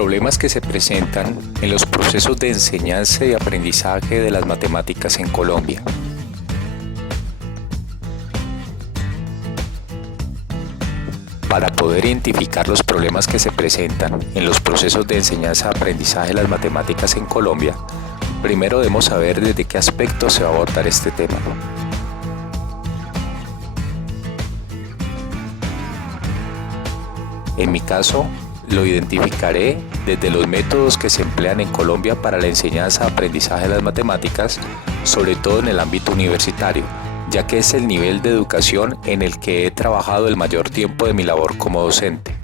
Problemas que se presentan en los procesos de enseñanza y aprendizaje de las matemáticas en Colombia. Para poder identificar los problemas que se presentan en los procesos de enseñanza-aprendizaje de las matemáticas en Colombia, primero debemos saber desde qué aspecto se va a abordar este tema. En mi caso, lo identificaré desde los métodos que se emplean en Colombia para la enseñanza-aprendizaje de las matemáticas, sobre todo en el ámbito universitario, ya que es el nivel de educación en el que he trabajado el mayor tiempo de mi labor como docente.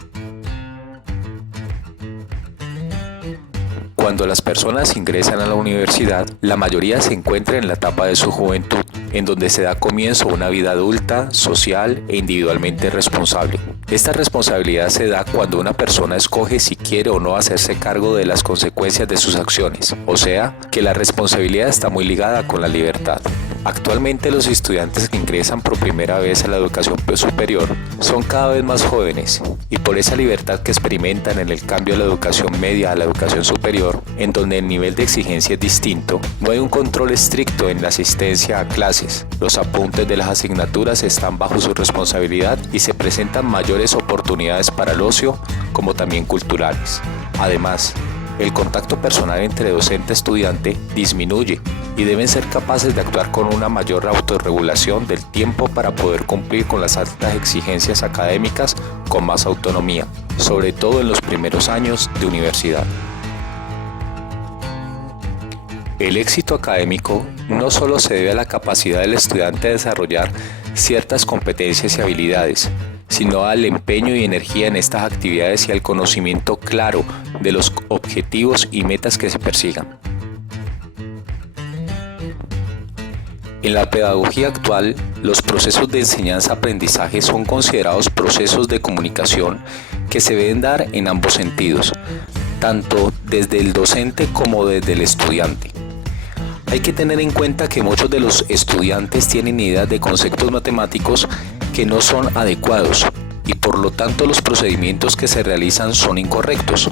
Cuando las personas ingresan a la universidad, la mayoría se encuentra en la etapa de su juventud, en donde se da comienzo a una vida adulta, social e individualmente responsable. Esta responsabilidad se da cuando una persona escoge si quiere o no hacerse cargo de las consecuencias de sus acciones, o sea, que la responsabilidad está muy ligada con la libertad. Actualmente los estudiantes que ingresan por primera vez a la educación superior son cada vez más jóvenes y por esa libertad que experimentan en el cambio de la educación media a la educación superior, en donde el nivel de exigencia es distinto, no hay un control estricto en la asistencia a clases, los apuntes de las asignaturas están bajo su responsabilidad y se presentan mayores oportunidades para el ocio como también culturales. Además, el contacto personal entre docente y estudiante disminuye y deben ser capaces de actuar con una mayor autorregulación del tiempo para poder cumplir con las altas exigencias académicas con más autonomía, sobre todo en los primeros años de universidad. El éxito académico no solo se debe a la capacidad del estudiante de desarrollar ciertas competencias y habilidades, sino al empeño y energía en estas actividades y al conocimiento claro de los objetivos y metas que se persigan. En la pedagogía actual, los procesos de enseñanza-aprendizaje son considerados procesos de comunicación que se deben dar en ambos sentidos, tanto desde el docente como desde el estudiante. Hay que tener en cuenta que muchos de los estudiantes tienen ideas de conceptos matemáticos que no son adecuados y por lo tanto los procedimientos que se realizan son incorrectos.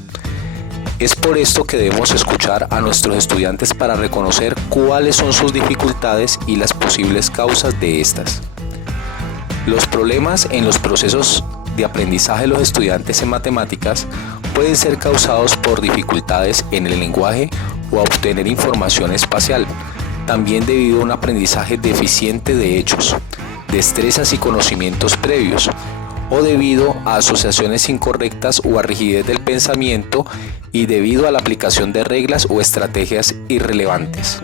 Es por esto que debemos escuchar a nuestros estudiantes para reconocer cuáles son sus dificultades y las posibles causas de estas. Los problemas en los procesos de aprendizaje de los estudiantes en matemáticas pueden ser causados por dificultades en el lenguaje o a obtener información espacial, también debido a un aprendizaje deficiente de hechos, destrezas y conocimientos previos, o debido a asociaciones incorrectas o a rigidez del pensamiento y debido a la aplicación de reglas o estrategias irrelevantes.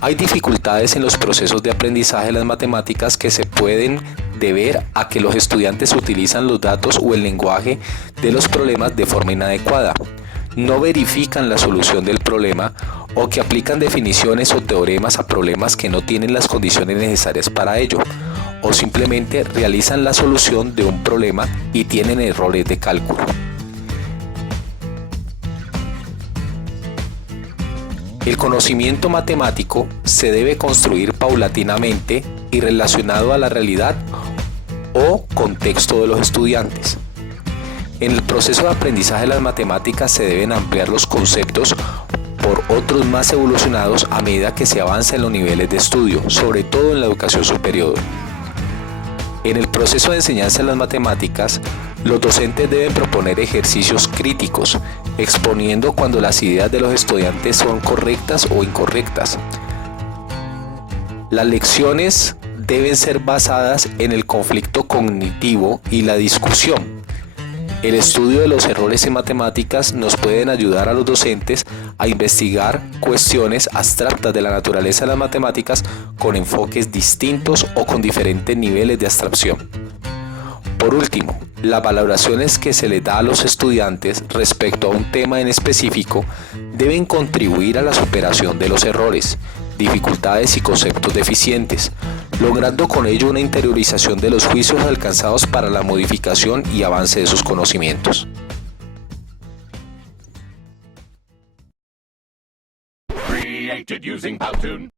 Hay dificultades en los procesos de aprendizaje de las matemáticas que se pueden deber a que los estudiantes utilizan los datos o el lenguaje de los problemas de forma inadecuada, no verifican la solución del problema o que aplican definiciones o teoremas a problemas que no tienen las condiciones necesarias para ello, o simplemente realizan la solución de un problema y tienen errores de cálculo. El conocimiento matemático se debe construir paulatinamente y relacionado a la realidad o contexto de los estudiantes. En el proceso de aprendizaje de las matemáticas se deben ampliar los conceptos por otros más evolucionados a medida que se avanza en los niveles de estudio, sobre todo en la educación superior. En el proceso de enseñanza de las matemáticas, los docentes deben proponer ejercicios críticos, exponiendo cuando las ideas de los estudiantes son correctas o incorrectas. Las lecciones deben ser basadas en el conflicto cognitivo y la discusión. El estudio de los errores en matemáticas nos pueden ayudar a los docentes a investigar cuestiones abstractas de la naturaleza de las matemáticas con enfoques distintos o con diferentes niveles de abstracción. Por último, las valoraciones que se les da a los estudiantes respecto a un tema en específico deben contribuir a la superación de los errores, dificultades y conceptos deficientes, logrando con ello una interiorización de los juicios alcanzados para la modificación y avance de sus conocimientos. Created using Powtoon.